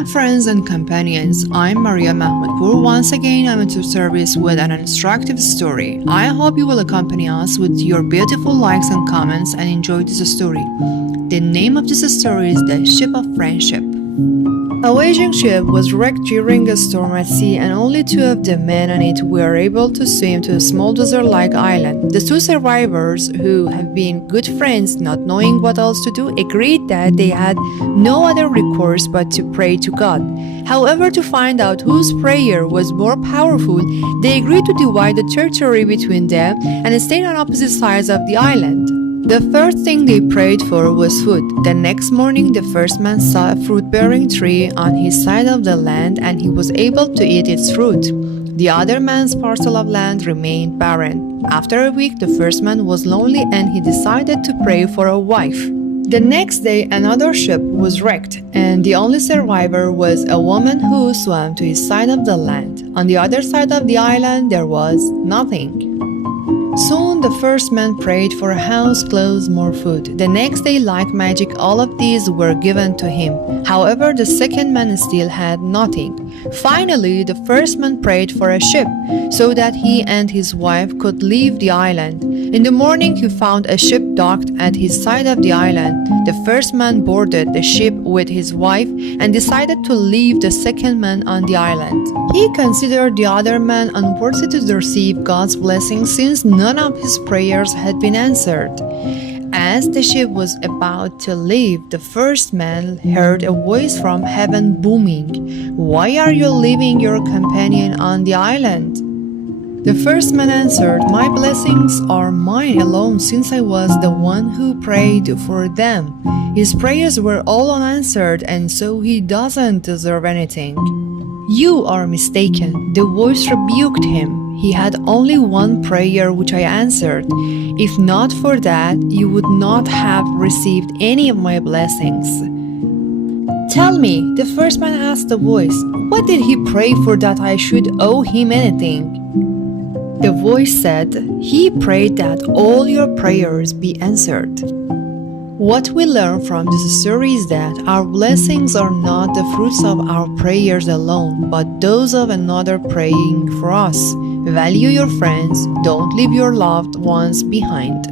Hi friends and companions, I'm Maria Mahmoudpour. Once again, I'm at your service with an instructive story. I hope you will accompany us with your beautiful likes and comments and enjoy this story. The name of this story is The Ship of Friendship. A whaling ship was wrecked during a storm at sea, and only two of the men on it were able to swim to a small desert-like island. The two survivors, who have been good friends, not knowing what else to do, agreed that they had no other recourse but to pray to God. However, to find out whose prayer was more powerful, they agreed to divide the territory between them and stay on opposite sides of the island. The first thing they prayed for was food. The next morning, the first man saw a fruit-bearing tree on his side of the land, and he was able to eat its fruit. The other man's parcel of land remained barren. After a week, the first man was lonely, and he decided to pray for a wife. The next day, another ship was wrecked, and the only survivor was a woman who swam to his side of the land. On the other side of the island, there was nothing. Soon the first man prayed for a house, clothes, more food. The next day, like magic, all of these were given to him. However, the second man still had nothing. Finally, the first man prayed for a ship, so that he and his wife could leave the island. In the morning, he found a ship docked at his side of the island. The first man boarded the ship with his wife and decided to leave the second man on the island. He considered the other man unworthy to receive God's blessing, since none of his prayers had been answered. As the ship was about to leave, the first man heard a voice from heaven booming, "Why are you leaving your companion on the island?" The first man answered, "My blessings are mine alone, since I was the one who prayed for them. His prayers were all unanswered, and so he doesn't deserve anything." "You are mistaken," the voice rebuked him. "He had only one prayer which I answered. If not for that, you would not have received any of my blessings." "Tell me," the first man asked the voice, "what did he pray for that I should owe him anything?" The voice said, "He prayed that all your prayers be answered." What we learn from this story is that our blessings are not the fruits of our prayers alone, but those of another praying for us. Value your friends, don't leave your loved ones behind.